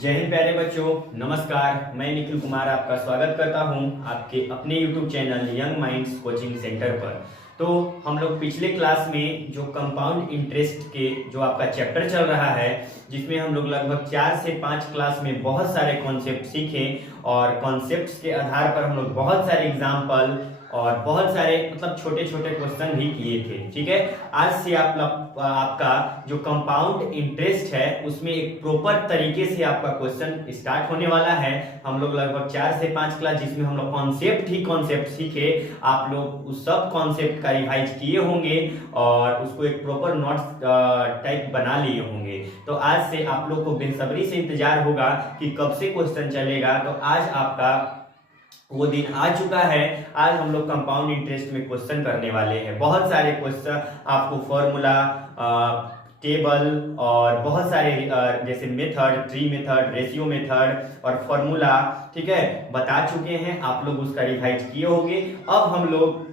जय हिंद प्यारे बच्चों, नमस्कार। मैं निखिल कुमार आपका स्वागत करता हूं आपके अपने YouTube channel young minds coaching centre पर। तो हम लोग पिछले क्लास में जो कंपाउंड इंटरेस्ट के जो आपका चैप्टर चल रहा है, जिसमें हम लोग लगभग 4 से 5 क्लास में बहुत सारे कॉन्सेप्ट सीखे और कॉन्सेप्ट्स के आधार पर हम लोग बहुत सारे एग्जाम्पल और बहुत सारे छोटे छोटे क्वेश्चन भी किए थे। ठीक है, आज से आपका जो कंपाउंड इंटरेस्ट है उसमें एक प्रॉपर तरीके से आपका क्वेश्चन स्टार्ट होने वाला है। हम लोग लगभग 4 से 5 क्लास जिसमें हम लोग कॉन्सेप्ट सीखे, आप लोग उस सब कॉन्सेप्ट का रिवाइज किए होंगे और उसको एक प्रॉपर नोट्स टाइप बना लिए होंगे। तो आज से आप लोग को बेसब्री से इंतजार होगा कि कब से क्वेश्चन चलेगा। तो आज आपका वो दिन आ चुका है। आज हम लोग कंपाउंड इंटरेस्ट में क्वेश्चन करने वाले हैं। बहुत सारे क्वेश्चन आपको फॉर्मूला, टेबल और बहुत सारे जैसे method, tree method, ratio method और फॉर्मूला, ठीक है, बता चुके हैं। आप लोग उसका रिवाइज किए होंगे। अब हम लोग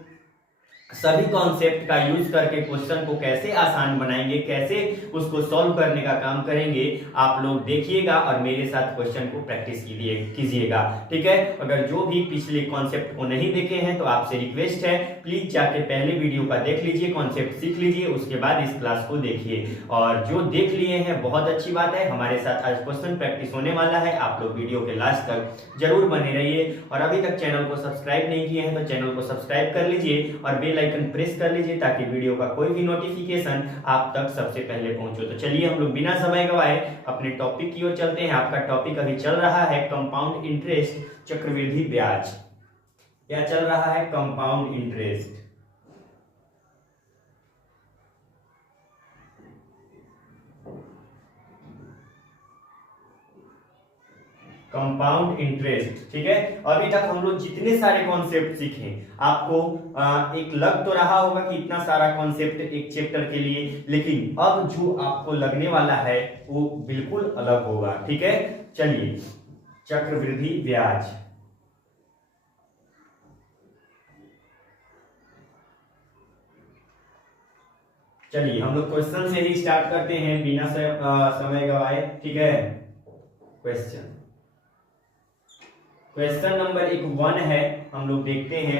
सभी कॉन्सेप्ट का यूज करके क्वेश्चन को कैसे आसान बनाएंगे, कैसे उसको सॉल्व करने का काम करेंगे, आप लोग देखिएगा और मेरे साथ क्वेश्चन को प्रैक्टिस कीजिएगा। ठीक है, अगर जो भी पिछले कॉन्सेप्ट को नहीं देखे हैं तो आपसे रिक्वेस्ट है, प्लीज जाके पहले वीडियो का देख लीजिए, कॉन्सेप्ट सीख लीजिए, उसके बाद इस क्लास को देखिए। और जो देख लिए हैं बहुत अच्छी बात है, हमारे साथ आज क्वेश्चन प्रैक्टिस होने वाला है। आप लोग वीडियो के लास्ट तक जरूर बने रहिए और अभी तक चैनल को सब्सक्राइब नहीं किए हैं तो चैनल को सब्सक्राइब कर लीजिए और बेल आइकन प्रेस कर लीजिए ताकि वीडियो का कोई भी नोटिफिकेशन आप तक सबसे पहले पहुंचे। तो चलिए हम लोग बिना समय गवाए अपने टॉपिक की ओर चलते हैं। आपका टॉपिक अभी चल रहा है कंपाउंड इंटरेस्ट, चक्रवृद्धि ब्याज। क्या चल रहा है? Compound interest. कंपाउंड इंटरेस्ट, ठीक है। अभी तक हम लोग जितने सारे कॉन्सेप्ट सीखे, आपको एक लग तो रहा होगा कि इतना सारा कॉन्सेप्ट एक चैप्टर के लिए, लेकिन अब जो आपको लगने वाला है वो बिल्कुल अलग होगा। ठीक है, चलिए, चक्रवृद्धि ब्याज। चलिए हम लोग क्वेश्चन से ही स्टार्ट करते हैं बिना समय गवाए। ठीक है, क्वेश्चन नंबर 1 है, हम लोग देखते हैं।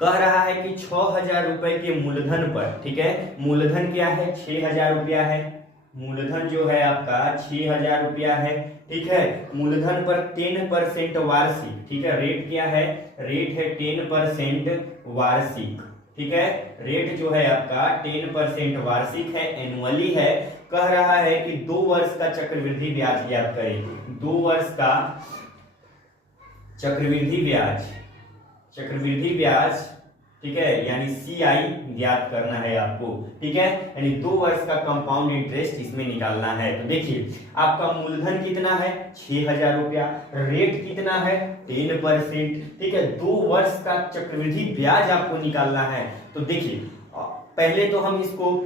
कह रहा है कि 6000 रुपए के मूलधन पर, ठीक है, मूलधन क्या है? 6000 रुपया है। मूलधन जो है आपका 6000 रुपया है। ठीक है, मूलधन पर 10% वार्षिक, ठीक है, रेट क्या है? रेट है 10% वार्षिक। ठीक है, रेट जो है आपका 10% वार्षिक है, एनुअली है। कह रहा है कि 2 वर्ष का चक्रवृद्धि ब्याज ज्ञात करें। 2 वर्ष का चक्रवृद्धि ब्याज, ठीक है, यानी CI ज्ञात करना है आपको। ठीक है, यानी 2 वर्ष का कंपाउंड इंटरेस्ट इसमें निकालना है। तो देखिए, आपका मूलधन कितना है? 6000 रुपया। रेट कितना है? 10%। ठीक है, 2 वर्ष का चक्रवृद्धि ब्याज आपको निकालना है। तो देखिए, पहले तो हम इसको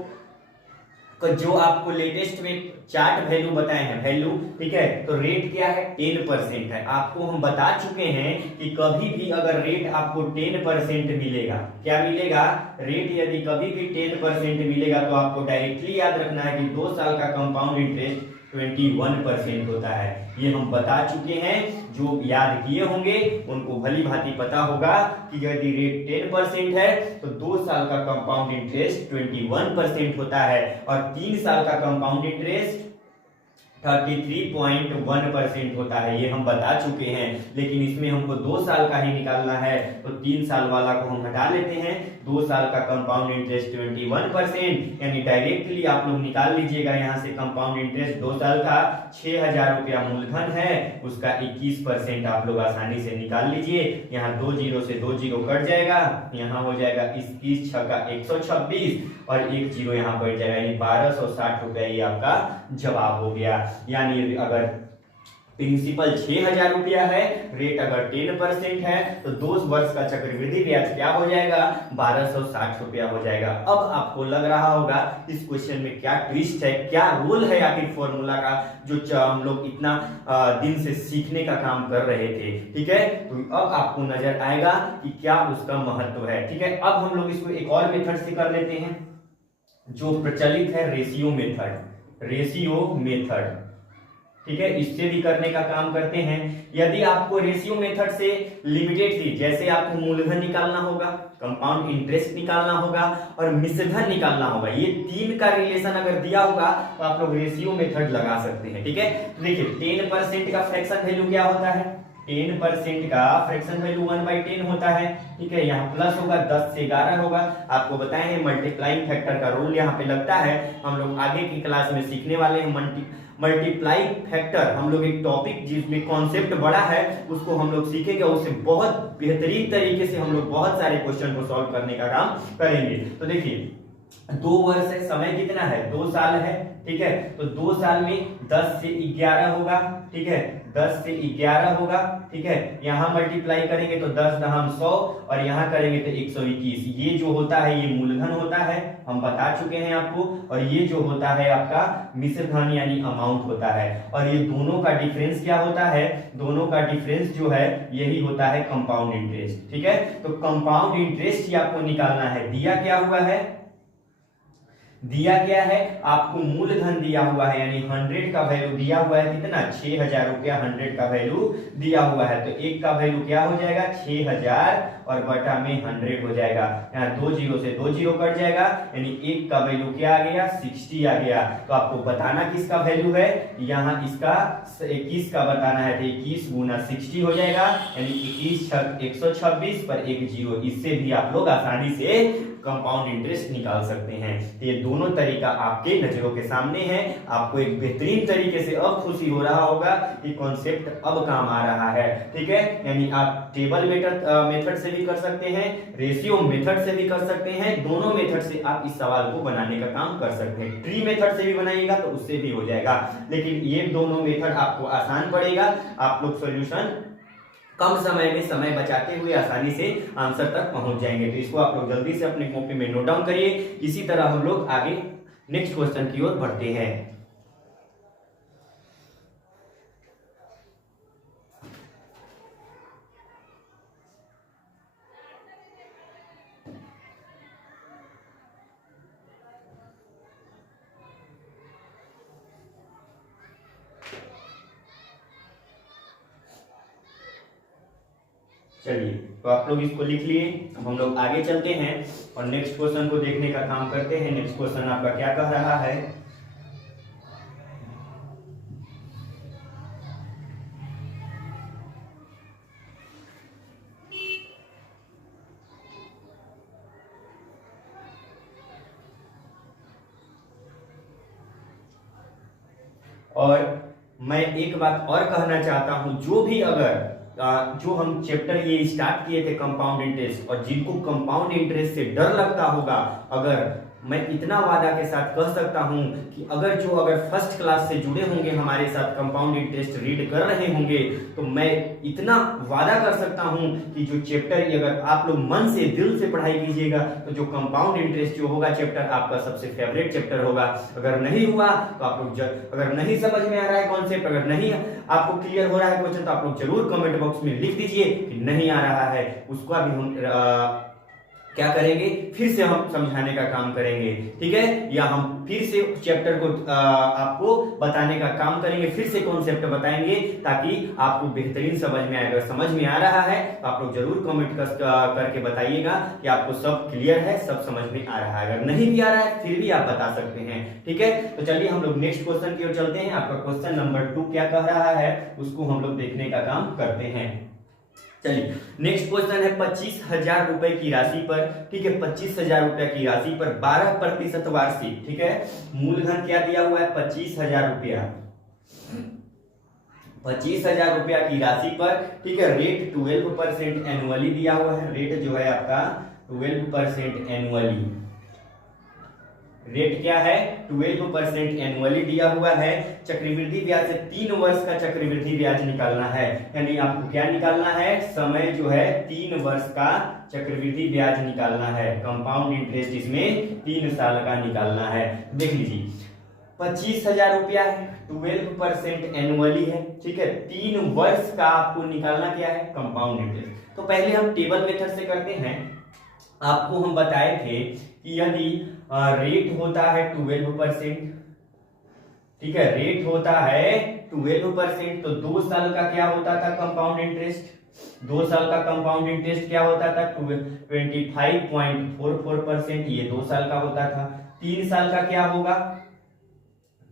जो आपको लेटेस्ट में चार्ट वैल्यू बताए हैं, वैल्यू, ठीक है, तो रेट क्या है? 10% है। आपको हम बता चुके हैं कि कभी भी अगर रेट आपको 10% मिलेगा, क्या मिलेगा? रेट यदि कभी भी 10% मिलेगा तो आपको डायरेक्टली याद रखना है कि 2 साल का कंपाउंड इंटरेस्ट 21% होता है। ये हम बता चुके हैं, जो याद किए होंगे उनको भली भांति पता होगा कि यदि रेट 10% है तो 2 साल का कंपाउंड इंटरेस्ट 21% होता है और 3 साल का कंपाउंड इंटरेस्ट 33.1% होता है। ये हम बता चुके हैं, लेकिन इसमें हमको 2 साल का ही निकालना है तो 3 साल वाला को हम हटा लेते हैं। 2 साल का कंपाउंड इंटरेस्ट 21%, यानी डायरेक्टली आप लोग निकाल लीजिएगा यहाँ से कंपाउंड इंटरेस्ट। 2 साल का 6000 रुपया मूलधन है, उसका 21% आप लोग आसानी से निकाल लीजिए। यहाँ 2 जीरो से 2 जीरो कट जाएगा, यहाँ हो जाएगा 21 छक्का 126 और 1 जीरो यहाँ बढ़ जाएगा, यानी 1260 रुपया ये आपका जवाब हो गया। यानी अगर प्रिंसिपल 6000 रुपया है, रेट अगर 10% है तो 2 वर्ष का चक्रवृद्धि ब्याज क्या हो जाएगा? 1260 रुपया हो जाएगा। अब आपको लग रहा होगा इस क्वेश्चन में क्या ट्विस्ट है, क्या रोल है आखिर फॉर्मूला का, जो हम लोग इतना दिन से सीखने का काम कर रहे थे। ठीक है, तो अब आपको नजर आएगा कि क्या उसका महत्व है। ठीक है, अब हम लोग इसको एक और मेथड से कर लेते हैं जो प्रचलित है, रेशियो मेथड। ठीक है, इससे भी करने का काम करते हैं। यदि आपको रेशियो मेथड से लिमिटेड थी, जैसे आपको मूलधन निकालना होगा, कंपाउंड इंटरेस्ट निकालना होगा और मिश्रधन निकालना होगा, ये तीन का रिलेशन अगर दिया होगा तो आप लोग रेशियो मेथड लगा सकते हैं। ठीक है, देखिए 10% का फ्रैक्शन वैल्यू क्या होता है, 10% का फ्रैक्शन वैल्यू 1/10 होता है। ठीक है, यहाँ प्लस होगा, 10 से 11 होगा। आपको बताए हैं मल्टीप्लाइंग फैक्टर का रोल यहाँ पे लगता है, हम लोग आगे की क्लास में सीखने वाले हैं। मल्टीप्लाई फैक्टर हम लोग एक टॉपिक जिसमें कॉन्सेप्ट बड़ा है उसको हम लोग सीखेंगे, उससे बहुत बेहतरीन तरीके से हम लोग बहुत सारे क्वेश्चन को सॉल्व करने का काम करेंगे। तो देखिए 2 वर्ष है, समय कितना है, 2 साल है। ठीक है, तो 2 साल में 10 से 11 होगा। ठीक है, 10 से 11 होगा। ठीक है, यहां मल्टीप्लाई करेंगे तो 10 दहम 100 और यहां करेंगे तो 121। ये जो होता है ये मूलधन होता है, हम बता चुके हैं आपको। और ये जो होता है आपका मिश्रधन यानी अमाउंट होता है। और ये दोनों का डिफरेंस क्या होता है, दोनों का डिफरेंस जो है यही होता है कंपाउंड इंटरेस्ट। ठीक है, तो कंपाउंड इंटरेस्ट ही आपको निकालना है। दिया क्या हुआ है, दिया क्या है आपको, मूलधन दिया हुआ है, यानी 100 का वैल्यू दिया हुआ है, कितना 6000 रुपया 100 का वैल्यू दिया हुआ है। तो एक का वैल्यू क्या हो जाएगा 6000 और बटा में 100 हो जाएगा। यहाँ 2 जीरो से 2 जीरो कट जाएगा, यानी एक का वैल्यू क्या आ गया 60 आ गया। तो आपको बताना किसका वैल्यू है, यहाँ इसका 21 का बताना है, तो 21 गुना 60 हो जाएगा, यानी 21 126 पर एक जीरो। इससे भी आप लोग आसानी से कंपाउंड इंटरेस्ट निकाल सकते हैं। तो ये दोनों तरीका आपके नजरों के सामने है। आपको एक बेहतरीन तरीके से अब खुशी हो रहा होगा कि कॉन्सेप्ट अब काम आ रहा है। ठीक है, यानी आप टेबल मेथड से भी कर सकते हैं, रेशियो मेथड से भी कर सकते हैं। दोनों मेथड से आप इस सवाल को बनाने का काम कर सकते हैं। ट्री मेथड से भी बनाइएगा तो उससे भी हो जाएगा, लेकिन ये दोनों मेथड आपको आसान पड़ेगा। आप लोग सोल्यूशन कम समय में समय बचाते हुए आसानी से आंसर तक पहुंच जाएंगे। तो इसको आप लोग जल्दी से अपने कॉपी में नोट डाउन करिए। इसी तरह हम लोग आगे नेक्स्ट क्वेश्चन की ओर बढ़ते हैं। चलिए, तो आप लोग इसको लिख लिए। अब हम लोग आगे चलते हैं और नेक्स्ट क्वेश्चन को देखने का काम करते हैं। नेक्स्ट क्वेश्चन आपका क्या कह रहा है, और मैं एक बात और कहना चाहता हूं, जो भी अगर जो हम चैप्टर ये स्टार्ट किए थे कंपाउंड इंटरेस्ट, और जिनको कंपाउंड इंटरेस्ट से डर लगता होगा, अगर मैं इतना वादा के साथ कह सकता हूं कि अगर फर्स्ट क्लास से जुड़े होंगे हमारे साथ, कंपाउंड इंटरेस्ट रीड कर रहे होंगे, तो मैं इतना वादा कर सकता हूं कि जो चैप्टर अगर आप लोग मन से दिल से पढ़ाई कीजिएगा तो जो कंपाउंड इंटरेस्ट जो होगा चैप्टर आपका सबसे फेवरेट चैप्टर होगा। अगर नहीं हुआ तो आप लोग अगर नहीं समझ में आ रहा है कॉन्सेप्ट, अगर नहीं आपको क्लियर हो रहा है क्वेश्चन, तो आप लोग जरूर कमेंट बॉक्स में लिख दीजिए कि नहीं आ रहा है। उसको अभी हम क्या करेंगे, फिर से हम समझाने का काम करेंगे। ठीक है, या हम फिर से चैप्टर को आपको बताने का काम करेंगे, फिर से कॉन्सेप्ट बताएंगे ताकि आपको बेहतरीन समझ में आए। अगर समझ में आ रहा है तो आप लोग जरूर कमेंट करके बताइएगा कि आपको सब क्लियर है, सब समझ में आ रहा है। अगर नहीं भी आ रहा है फिर भी आप बता सकते हैं। ठीक है, तो चलिए हम लोग नेक्स्ट क्वेश्चन की ओर चलते हैं। आपका क्वेश्चन नंबर 2 क्या कह रहा है उसको हम लोग देखने का काम करते हैं। चलिए, नेक्स्ट क्वेश्चन है 25,000 रुपए की राशि पर। ठीक है, 25,000 रुपए की राशि पर 12% वार्षिक। ठीक है, मूलधन क्या दिया हुआ है 25,000 रुपया, 25,000 रुपया की राशि पर। ठीक है, रेट 12% एनुअली दिया हुआ है। रेट जो है आपका 12% एनुअली, रेट क्या है 12% एनुअली दिया हुआ है। चक्रवृद्धि ब्याज से 3 वर्ष का चक्रवृद्धि ब्याज निकालना है, यानी आपको क्या निकालना है, समय जो है 3 वर्ष का चक्रवृद्धि ब्याज निकालना है। कंपाउंड इंटरेस्ट इसमें 3 साल का निकालना है। देख लीजिए 25,000 रुपया है, 12% एनुअली है। ठीक है, 3 वर्ष का आपको निकालना क्या है, कंपाउंड इंटरेस्ट। तो पहले हम टेबल मेथड से करते हैं। आपको हम बताए थे कि यदि रेट होता है 12%, ठीक है, रेट होता है 12%। तो 2 साल का क्या होता था कंपाउंड इंटरेस्ट, 2 साल का कंपाउंड इंटरेस्ट क्या होता था 25.44%, ये 2 साल का होता था। 3 साल का क्या होगा,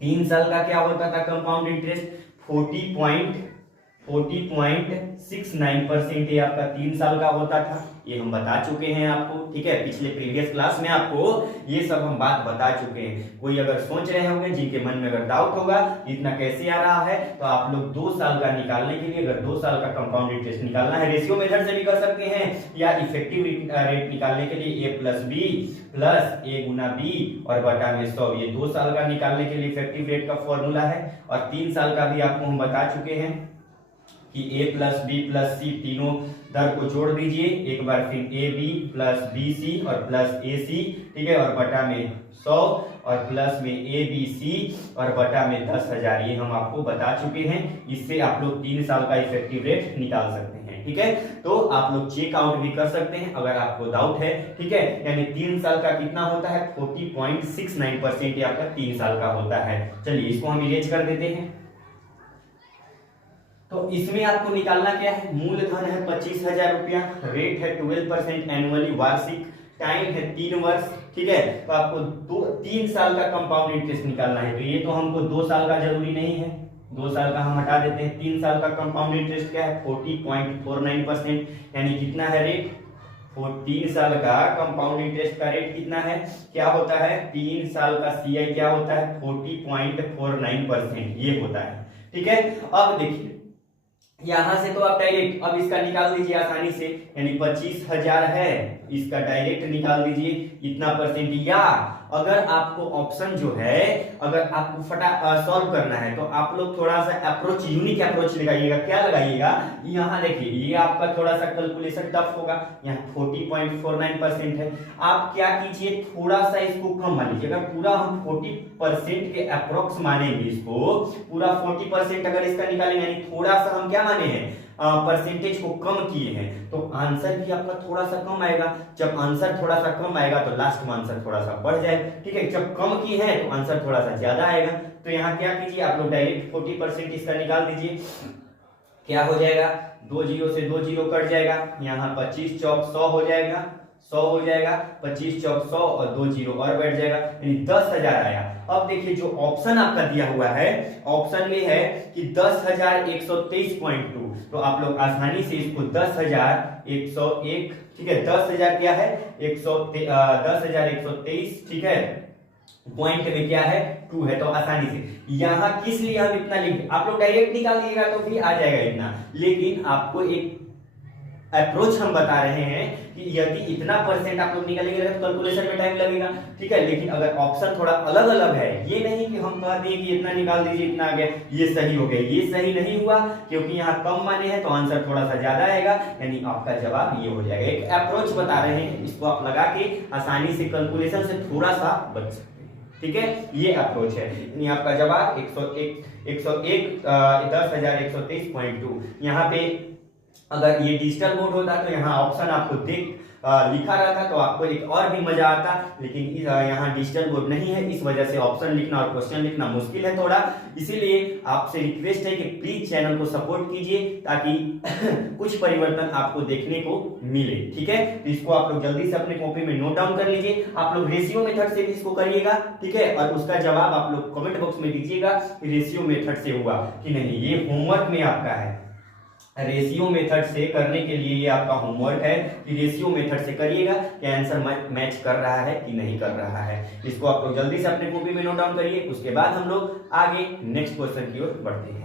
3 साल का क्या होता था कंपाउंड इंटरेस्ट 40.69%, ये आपका 3 साल का होता था। ये हम बता चुके हैं आपको, ठीक है, पिछले प्रीवियस क्लास में आपको ये सब हम बात बता चुके हैं। कोई अगर सोच रहे होंगे, जिनके मन में अगर डाउट होगा इतना कैसे आ रहा है, तो आप लोग 2 साल का निकालने के लिए, अगर 2 साल का कंपाउंड इंटरेस्ट निकालना है, रेशियो मेथड से भी कर सकते हैं, या इफेक्टिव रेट निकालने के लिए a plus B plus A गुना बी और बटा में 100, ये 2 साल का निकालने के लिए इफेक्टिव रेट का फॉर्मूला है। और 3 साल का भी आपको हम बता चुके हैं कि a plus B plus C, तीनों दर को जोड़ दीजिए एक बार, फिर A B plus B C और प्लस ए सी, ठीक है, और बटा में 100 और प्लस में ए बी सी और बटा में 10,000, ये हम आपको बता चुके हैं। इससे आप लोग 3 साल का इफेक्टिव रेट निकाल सकते हैं, ठीक है। तो आप लोग चेक आउट भी कर सकते हैं अगर आपको डाउट है, ठीक है। यानी 3 साल का कितना होता है 40.69%, ये आपका 3 साल का होता है। चलिए इसको हम इरेज कर देते हैं। तो इसमें आपको निकालना क्या है, मूलधन है 25,000 रुपया, रेट है 12% एनुअली, वार्षिक, टाइम है 3 वर्ष, ठीक है। तो आपको 3 साल का कंपाउंड इंटरेस्ट निकालना है। तो ये तो हमको 2 साल का जरूरी नहीं है, 2 साल का हम हटा देते हैं। 3 साल का कंपाउंड इंटरेस्ट क्या है 40.49%, यानी कितना है रेट, 3 साल का कंपाउंड इंटरेस्ट का रेट कितना है, क्या होता है 3 साल का CI क्या होता है 40.49%, ये होता है, ठीक है। अब देखिए यहां से तो आप डायरेक्ट अब इसका निकाल दीजिए आसानी से, यानी 25,000 है, इसका डायरेक्ट निकाल दीजिए इतना परसेंट। या अगर आपको ऑप्शन जो है, अगर आपको सॉल्व करना है, तो आप लोग थोड़ा सा अप्रोच, यूनिक अप्रोच लगाइएगा। क्या लगाइएगा, यहाँ देखिए ये आपका थोड़ा सा कैलकुलेशन टफ होगा, यहाँ 40.49% है। आप क्या कीजिए, थोड़ा सा इसको कम मान लीजिए। अगर पूरा हम 40% के अप्रोक्स मानेंगे, इसको पूरा 40% अगर इसका निकालेंगे, यानी थोड़ा सा हम क्या माने हैं परसेंटेज को कम किए हैं, तो आंसर भी आपका थोड़ा सा कम आएगा। जब आंसर थोड़ा सा कम आएगा तो लास्ट में आंसर थोड़ा सा बढ़ जाएगा, ठीक है। जब कम की है तो आंसर थोड़ा सा ज्यादा आएगा। तो यहाँ क्या कीजिए, आप लोग डायरेक्ट 40% इसका निकाल दीजिए। क्या हो जाएगा, 2 जीरो से 2 जीरो कट जाएगा, यहाँ 25 चौक 100 हो जाएगा, 100 हो जाएगा, 25 चौक 100 और 2 जीरो और बैठ जाएगा, यानी 10,000 आया। अब देखिए जो ऑप्शन आपका दिया हुआ है, ऑप्शन में है कि 10,123.2, तो आप लोग आसानी से इसको 10,101, ठीक है, 10,000 क्या है 10,123, ठीक है, पॉइंट में क्या है 2 है, तो आसानी से यहाँ किस लिए हम इतना लिख, आप लोग डायरेक्ट निकाल दीजिएगा तो भी आ जाएगा इतना, लेकिन आपको एक अप्रोच हम बता रहे हैं कि यदि इतना परसेंट आप लोग निकालेंगे तो कैलकुलेशन में टाइम लगेगा, ठीक है। लेकिन अगर ऑप्शन थोड़ा अलग अलग है, ये नहीं कि हम कह दें कि इतना निकाल दीजिए इतना आ गया ये सही हो गया, ये सही नहीं हुआ, क्योंकि यहाँ कम माने हैं तो आंसर थोड़ा सा ज्यादा आएगा, यानी आपका जवाब ये हो जाएगा। एक अप्रोच बता रहे हैं, इसको आप लगा के आसानी से कैलकुलेशन से थोड़ा सा बच सकते हैं, ठीक है, ये अप्रोच है। यानी आपका जवाब 10,123.2। यहाँ पे अगर ये डिजिटल बोर्ड होता तो यहाँ ऑप्शन आपको लिखा रहता तो आपको एक और भी मजा आता, लेकिन यहाँ डिजिटल बोर्ड नहीं है, इस वजह से ऑप्शन लिखना और क्वेश्चन लिखना मुश्किल है थोड़ा। इसीलिए आपसे रिक्वेस्ट है कि प्लीज चैनल को सपोर्ट कीजिए ताकि कुछ परिवर्तन आपको देखने को मिले, ठीक है। तो इसको आप लोग जल्दी से अपने कॉपी में नोट डाउन कर लीजिए। आप लोग रेशियो मेथड से भी इसको करिएगा, ठीक है, और उसका जवाब आप लोग कमेंट बॉक्स में दीजिएगा रेशियो मेथड से हुआ कि नहीं। ये होमवर्क में आपका है, रेशियो मेथड से करने के लिए ये आपका होमवर्क है कि रेशियो मेथड से करिएगा कि आंसर मैच कर रहा है कि नहीं कर रहा है। इसको आप लोग जल्दी से अपने कॉपी में नोट डाउन करिए, उसके बाद हम लोग आगे नेक्स्ट क्वेश्चन की ओर बढ़ते हैं।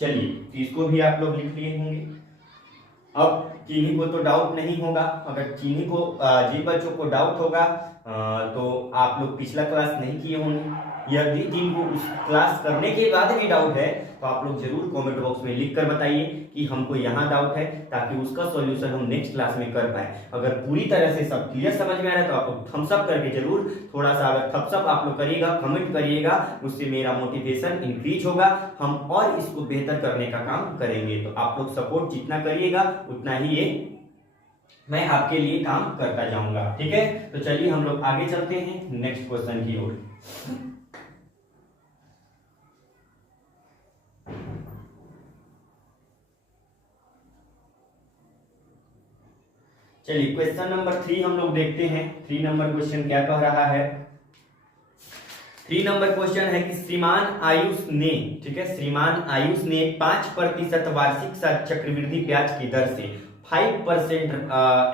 चलिए तो इसको भी आप लोग लिख लिए होंगे। अब जिन्हीं को तो डाउट नहीं होगा, अगर जिन्हीं को जिन बच्चों को डाउट होगा तो आप लोग पिछला क्लास नहीं किए होंगे, यदि जिनको उस क्लास करने के बाद भी डाउट है तो आप लोग जरूर कमेंट बॉक्स में लिख कर बताइए कि हमको यहाँ डाउट है, ताकि उसका सॉल्यूशन हम नेक्स्ट क्लास में कर पाए। अगर पूरी तरह से सब क्लियर समझ में आ रहा है तो आप लोग थम्स अप करके जरूर, थोड़ा सा अगर थम्स अप आप लोग करिएगा, कमेंट करिएगा, उससे मेरा मोटिवेशन इंक्रीज होगा, हम और इसको बेहतर करने का काम करेंगे। तो आप लोग सपोर्ट जितना करिएगा उतना ही ये मैं आपके लिए काम करता जाऊंगा, ठीक है। तो चलिए हम लोग आगे चलते हैं नेक्स्ट क्वेश्चन की ओर। चलिए क्वेश्चन नंबर 3 हम लोग देखते हैं। 3 नंबर क्वेश्चन क्या कह रहा है। 3 नंबर क्वेश्चन है कि श्रीमान आयुष ने, ठीक है, श्रीमान आयुष ने 5% वार्षिक चक्रवृद्धि ब्याज की दर से 5%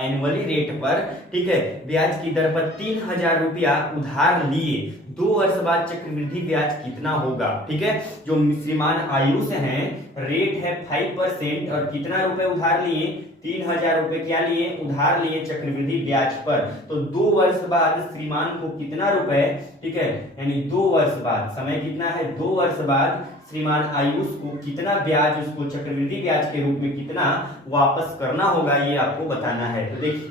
एनुअली रेट पर, ठीक है, ब्याज की दर पर 3000 रुपया उधार लिए, 2 वर्ष बाद चक्रवृद्धि ब्याज कितना होगा। ठीक है, जो श्रीमान आयुष हैं, रेट है 5% और कितना रुपए उधार लिए, 3000 रुपए क्या लिए, उधार लिए चक्रवृद्धि ब्याज पर। तो 2 वर्ष बाद श्रीमान को कितना रुपए, ठीक है, यानी 2 वर्ष बाद, समय कितना है, 2 वर्ष बाद श्रीमान आयुष को कितना ब्याज, उसको चक्रवृद्धि ब्याज के रूप में कितना वापस करना होगा, ये आपको बताना है। तो देखिए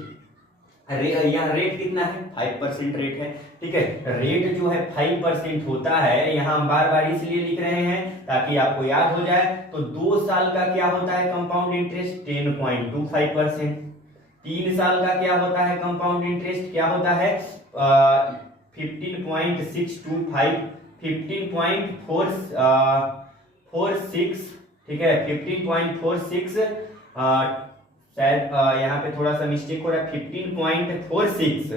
यहाँ रेट कितना है, 5% रेट है। ठीक है, रेट जो है 5% होता है, यहाँ हम बार बार इसलिए लिख रहे हैं ताकि आपको याद हो जाए। तो 2 साल का क्या होता है कंपाउंड इंटरेस्ट, 10.25%। 3 साल का क्या होता है कंपाउंड इंटरेस्ट, क्या होता है 15.625, 15.46, ठीक है, 15.46, शायद यहाँ पे थोड़ा सा मिस्टेक हो रहा है, 15.46।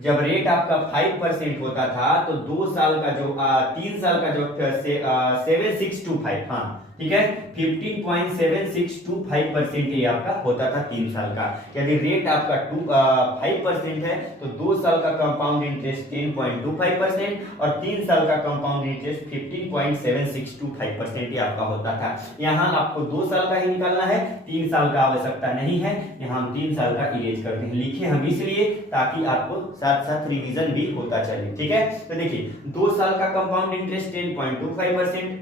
जब रेट आपका 5% होता था तो 2 साल का जो 3 साल का जो 7625, हाँ ठीक है, 15.7625% ये आपका होता था 3 साल का। यदि रेट आपका 5% है तो 2 साल का कंपाउंड इंटरेस्ट 10.25% और 3 साल का कंपाउंड इंटरेस्ट 15.7625% ये आपका होता था। यहाँ आपको 2 साल का ही निकालना है, 3 साल का आवश्यकता नहीं है। यहाँ हम 3 साल का इरेज करते हैं, लिखे हम इसलिए ताकि आपको साथ साथ रिवीजन भी होता चले। ठीक है, तो देखिए 2 साल का कंपाउंड इंटरेस्ट 10.25%,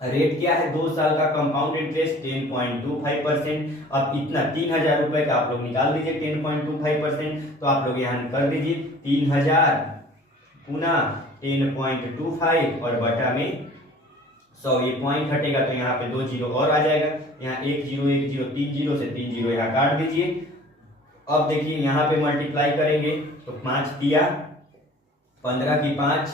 रेट क्या है 2 साल का कंपाउंड इंटरेस्ट 10.25%। अब इतना 3000 रुपए का आप लोग निकाल दीजिए 10.25%, तो आप लोग यहाँ कर दीजिए 3000 गुना 10.25 और बटा में 100, ये पॉइंट हटेगा तो यहाँ पे 2 जीरो और आ जाएगा, यहाँ 1 जीरो 1 जीरो 3 जीरो से 3 जीरो यहाँ काट दीजिए। अब देखिए यहाँ पे मल्टीप्लाई करेंगे तो 5 दिया 15 की 5,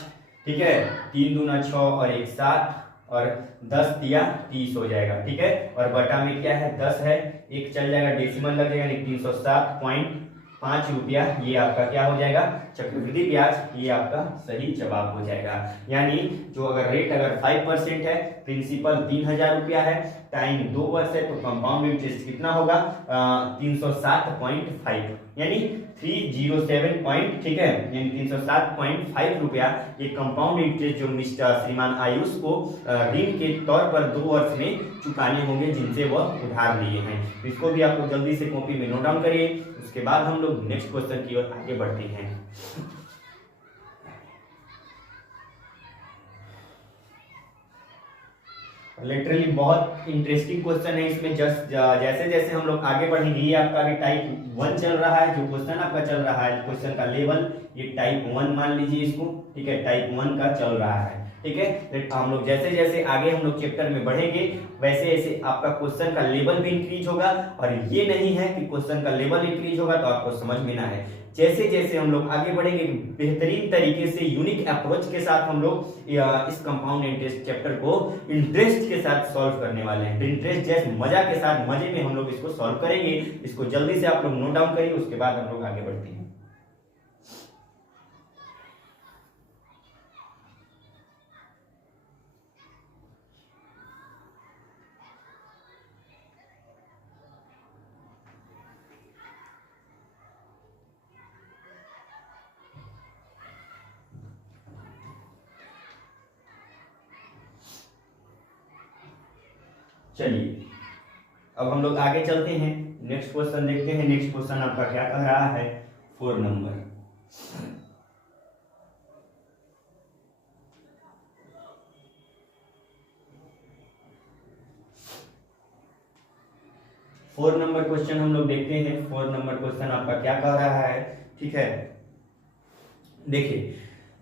ठीक है, 3 दूना 6 और 1 7 और 10 दिया 30 हो जाएगा। ठीक है, और बटा में क्या है 10 है, एक चल जाएगा, डेसिमल लग जाएगा, 307.5 रुपया, ये आपका क्या हो जाएगा चक्रवृद्धि ब्याज, ये आपका सही जवाब हो जाएगा। यानी जो अगर रेट अगर 5% है, प्रिंसिपल 3000 रुपया है, टाइम 2 वर्ष है, तो कंपाउंड इंटरेस्ट कितना होगा 307.5, यानी 307 पॉइंट, ठीक है, यानी 307.5 रुपया ये कंपाउंड इंटरेस्ट जो मिस्टर श्रीमान आयुष को ऋण के तौर पर 2 वर्ष में चुकाने होंगे जिनसे वह उधार लिए हैं। तो इसको भी आपको जल्दी से कॉपी में नोट डाउन करिए, उसके बाद हम लोग नेक्स्ट क्वेश्चन की ओर आगे बढ़ते हैं। लिटरली बहुत इंटरेस्टिंग क्वेश्चन है, इसमें जस्ट जैसे जैसे हम लोग आगे बढ़ेंगे, ये आपका अभी टाइप 1 चल रहा है, जो क्वेश्चन आपका चल रहा है, क्वेश्चन का लेवल ये टाइप 1 मान लीजिए इसको, ठीक है, टाइप 1 का चल रहा है। ठीक है, हम लोग जैसे जैसे आगे हम लोग चैप्टर में बढ़ेंगे वैसे ऐसे आपका क्वेश्चन का लेवल भी इंक्रीज होगा, और ये नहीं है कि क्वेश्चन का लेवल इंक्रीज होगा तो आपको समझ में ना है। जैसे जैसे हम लोग आगे बढ़ेंगे बेहतरीन तरीके से यूनिक अप्रोच के साथ हम लोग इस कंपाउंड इंटरेस्ट चैप्टर को इंटरेस्ट के साथ सॉल्व करने वाले हैं। इंटरेस्ट जैसे मजा के साथ, मजे में हम लोग इसको सॉल्व करेंगे। इसको जल्दी से आप लोग नोट डाउन करिए, उसके बाद हम लोग आगे बढ़ते हैं। चलिए अब हम लोग आगे चलते हैं, नेक्स्ट क्वेश्चन देखते हैं। नेक्स्ट क्वेश्चन आपका क्या कह रहा है, 4 नंबर। 4 नंबर क्वेश्चन हम लोग देखते हैं। 4 नंबर क्वेश्चन आपका क्या कह रहा है, ठीक है। देखिए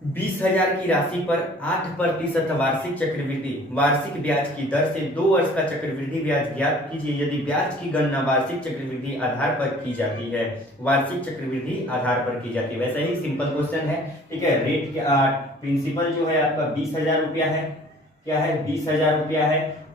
20,000 की राशि पर 8% वार्षिक ब्याज की दर से 2 वर्ष का चक्रवृद्धि ब्याज ज्ञात कीजिए। यदि ब्याज की गणना वार्षिक चक्रवृद्धि आधार पर की जाती है, वार्षिक चक्रवृद्धि आधार पर की जाती है। वैसे ही सिंपल क्वेश्चन है, ठीक है। रेट प्रिंसिपल जो है आपका 20,000 रुपया है, क्या है 20,000 रुपया है।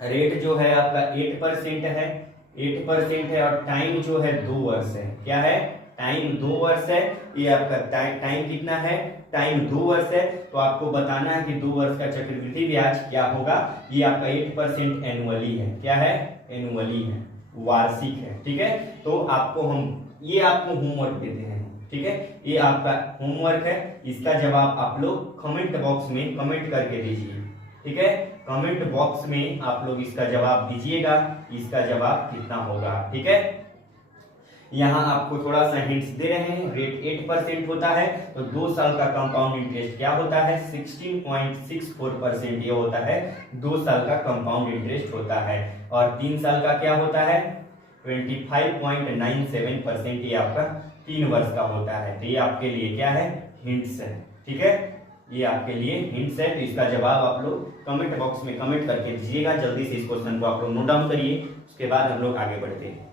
रेट जो है आपका 8% है, 8% है। और टाइम जो है 2 वर्ष है, क्या है टाइम 2 वर्ष है। ये आपका टाइम कितना है, टाइम 2 वर्ष है। तो आपको बताना है कि 2 वर्ष का चक्रवृद्धि ब्याज क्या होगा। ये आपका 8% एनुअली है, क्या है एनुअली है, वार्षिक है, ठीक है। तो आपको ये आपको होमवर्क देते हैं, ठीक है। ये आपका होमवर्क है, इसका जवाब आप लोग कमेंट बॉक्स में कमेंट करके दीजिए, ठीक है। कमेंट बॉक्स में आप लोग इसका जवाब दीजिएगा, इसका जवाब कितना होगा, ठीक है। यहाँ आपको थोड़ा सा हिंट्स दे रहे हैं। रेट 8% होता है तो 2 साल का कंपाउंड इंटरेस्ट क्या होता है 16.64% ये होता है, 2 साल का कंपाउंड इंटरेस्ट होता है। और 3 साल का क्या होता है 25.97%, ये आपका 3 वर्ष का होता है। तो ये आपके लिए क्या है हिंट्स है, ठीक है। ये आपके लिए हिंट्स है। तो इसका जवाब आप लोग कमेंट बॉक्स में कमेंट करके दीजिएगा। जल्दी से इस क्वेश्चन को आप लोग नोट डाउन करिए, उसके बाद हम लोग आगे बढ़ते हैं।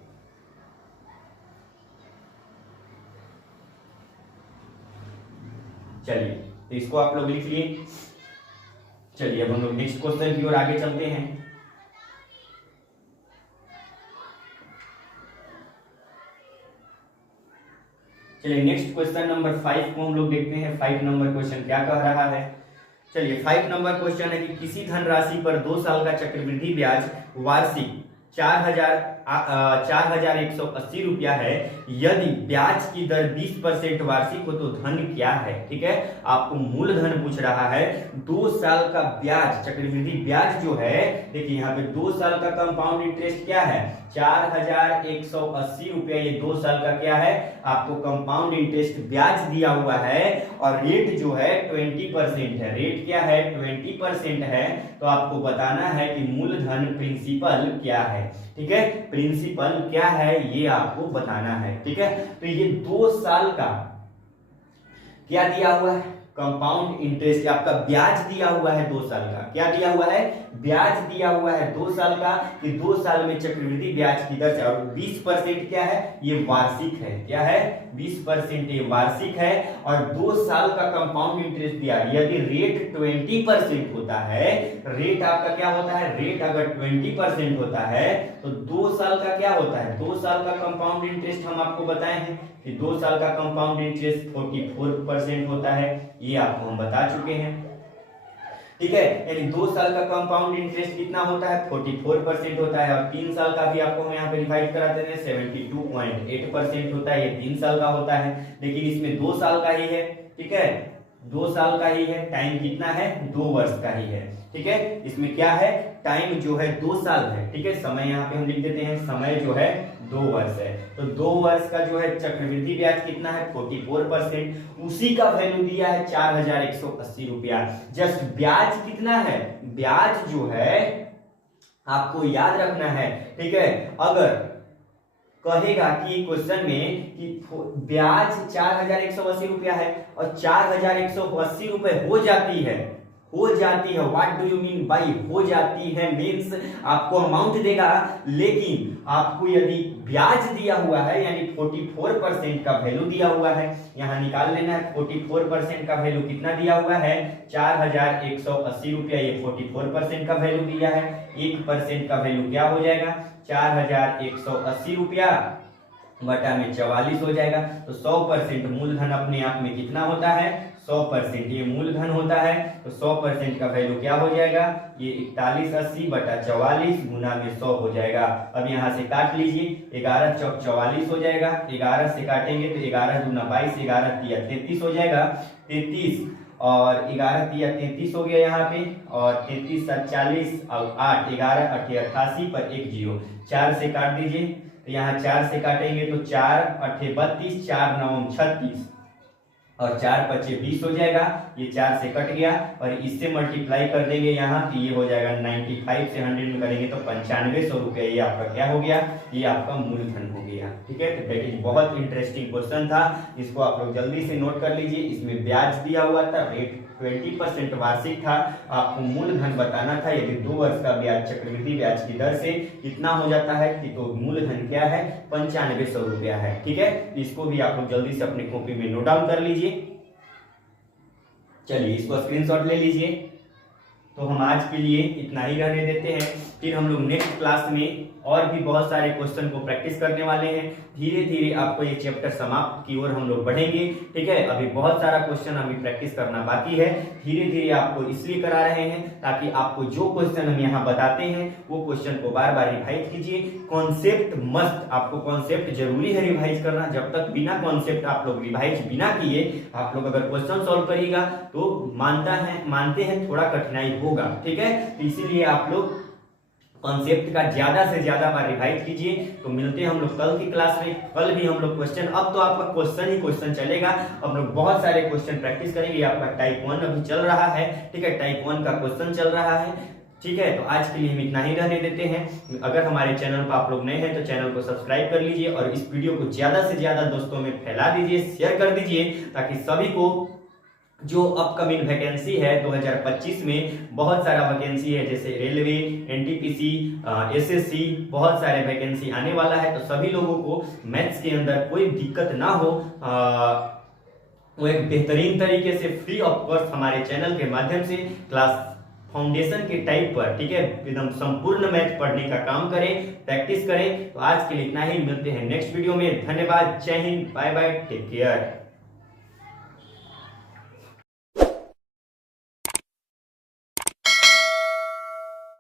चलिए तो इसको आप लोग लिख लिए। चलिए अब हम लोग नेक्स्ट क्वेश्चन की ओर आगे चलते हैं। चलिए नेक्स्ट क्वेश्चन नंबर 5 को हम लोग देखते हैं। 5 नंबर क्वेश्चन क्या कह रहा है। चलिए 5 नंबर क्वेश्चन है कि किसी धनराशि पर 2 साल का चक्रवृद्धि ब्याज वार्षिक 4,180 रुपया है। यदि ब्याज की दर 20% वार्षिक हो तो धन क्या है, ठीक है। आपको मूलधन पूछ रहा है। 2 साल का ब्याज, चक्रवृद्धि ब्याज जो है, देखिए यहाँ पे 2 साल का कंपाउंड इंटरेस्ट क्या है 4,180 रुपया। ये 2 साल का क्या है आपको कंपाउंड इंटरेस्ट ब्याज दिया हुआ है। और रेट जो है 20% है। रेट क्या है 20% है। तो आपको बताना है कि मूलधन प्रिंसिपल क्या है, ठीक है। प्रिंसिपल क्या है ये आपको बताना है, ठीक है। तो ये 2 साल का क्या दिया हुआ है कंपाउंड इंटरेस्ट, आपका ब्याज दिया हुआ है 2 साल का। क्या दिया हुआ है ब्याज दिया हुआ है 2 साल का, कि 2 साल में चक्रवृद्धि ब्याज की दर से। और 20% क्या है ये वार्षिक है, क्या है 20% ये वार्षिक है। और 2 साल का कंपाउंड इंटरेस्ट दिया। यदि रेट 20% होता है, रेट आपका क्या होता है रेट अगर 20% होता है तो 2 साल का क्या होता है 2 साल का कंपाउंड इंटरेस्ट हम आपको बताए हैं कि 2 साल का कंपाउंड इंटरेस्ट 44% होता है। ये आपको हम बता चुके हैं, ठीक है। यानी 2 साल का कंपाउंड इंटरेस्ट कितना होता है 44% होता है। और 3 साल का भी आपको हम यहाँ पे डिवाइड करा देते हैं 72.8% होता है। ये 3 साल का होता है, लेकिन इसमें 2 साल का ही है, ठीक है 2 साल का ही है। टाइम कितना है 2 वर्ष का ही है, ठीक है। इसमें क्या है टाइम जो है 2 साल है, ठीक है। समय यहाँ पे हम लिख देते हैं, समय जो है 2 वर्ष है। तो 2 वर्ष का जो है चक्रवृद्धि ब्याज कितना है 44%। उसी का वैल्यू दिया है 4,180 रुपया। जस्ट ब्याज कितना है ब्याज जो है आपको याद रखना है, ठीक है। अगर कहेगा कि क्वेश्चन में कि ब्याज 4,180 रुपया है और 4,180 रुपए हो जाती है what do you mean by हो जाती है मीन्स आपको अमाउंट देगा। लेकिन आपको यदि ब्याज दिया हुआ है यानी 44% का वैल्यू दिया हुआ है, यहां निकाल लेना है 44% का वैल्यू कितना दिया हुआ है 4,180 रुपया। ये 44% का वैल्यू दिया है। 1% का वैल्यू क्या हो जाएगा 4,180 रुपया बटा में 44 हो जाएगा। तो 100% मूलधन अपने आप में कितना होता है 100%। ये मूलधन होता है तो 100% का वैल्यू क्या हो जाएगा ये 4180 बटा 44 गुना में 100 हो जाएगा। अब यहाँ से काट लीजिए 11 चौक 44 हो जाएगा। 11 से काटेंगे तो 11 दूना 22, 11 तिया 33 हो जाएगा 33 और 11 तिया 33 हो गया यहाँ पे। और 33 7 40 और 8 11 8 88 पर 1 0 4 से काट दीजिए। तो यहाँ 4 से काटेंगे तो 4 8 32 4 9 36 और 4×5 = 20 हो जाएगा। ये 4 से कट गया और इससे मल्टीप्लाई कर देंगे यहाँ, तो ये हो जाएगा 95 से 100 में करेंगे तो 9500 रुपये। ये आपका क्या हो गया, ये आपका मूलधन हो गया। ठीक है, तो दैट इज बहुत इंटरेस्टिंग क्वेश्चन था, इसको आप लोग जल्दी से नोट कर लीजिए। इसमें ब्याज दिया हुआ था, रेट 20% वार्षिक था, आपको मूलधन बताना था। यदि 2 वर्ष का ब्याज चक्रवृद्धि ब्याज की दर से कितना हो जाता है कि तो मूलधन क्या है, 9500 रुपया है। ठीक है, इसको भी आप लोग जल्दी से अपनी कॉपी में नोट डाउन कर लीजिए। चलिए इसको स्क्रीनशॉट ले लीजिए। तो हम आज के लिए इतना ही रहने देते हैं, फिर हम लोग नेक्स्ट क्लास में और भी बहुत सारे क्वेश्चन को प्रैक्टिस करने वाले हैं। धीरे धीरे आपको ये चैप्टर समाप्त की ओर हम लोग बढ़ेंगे। ठीक है, अभी बहुत सारा क्वेश्चन हमें प्रैक्टिस करना बाकी है। धीरे धीरे आपको इसलिए करा रहे हैं ताकि आपको जो क्वेश्चन हम यहाँ बताते हैं वो क्वेश्चन को बार बार रिवाइज कीजिए। कॉन्सेप्ट मस्ट, आपको कॉन्सेप्ट जरूरी है रिवाइज करना। जब तक बिना कॉन्सेप्ट आप लोग रिवाइज बिना किए आप लोग अगर क्वेश्चन सॉल्व करिएगा तो मानते हैं थोड़ा कठिनाई होगा। ठीक है, इसीलिए आप लोग कॉन्सेप्ट का ज्यादा से ज्यादा बार रिवाइज कीजिए। तो मिलते हैं हम लोग कल की क्लास में। कल भी हम लोग क्वेश्चन, अब तो आपका क्वेश्चन ही क्वेश्चन चलेगा। हम लोग बहुत सारे क्वेश्चन प्रैक्टिस करेंगे। आपका टाइप 1 अभी चल रहा है। ठीक है, टाइप 1 का क्वेश्चन चल रहा है। ठीक है, तो आज के लिए हम इतना ही रहने देते हैं। अगर हमारे चैनल पर आप लोग नए हैं तो चैनल को सब्सक्राइब कर लीजिए और इस वीडियो को ज्यादा से ज्यादा दोस्तों में फैला दीजिए, शेयर कर दीजिए, ताकि सभी को जो अपकमिंग वैकेंसी है 2025 में बहुत सारा वैकेंसी है, जैसे रेलवे, एनटीपीसी, एसएससी, बहुत सारे वैकेंसी आने वाला है। तो सभी लोगों को मैथ्स के अंदर कोई दिक्कत ना हो, वो एक बेहतरीन तरीके से फ्री ऑफ कॉस्ट हमारे चैनल के माध्यम से क्लास फाउंडेशन के टाइप पर, ठीक है, एकदम संपूर्ण मैथ पढ़ने का काम करें, प्रैक्टिस करें। तो आज के लिए इतना ही, मिलते हैं नेक्स्ट वीडियो में। धन्यवाद, जय हिंद, बाय बाय, टेक केयर।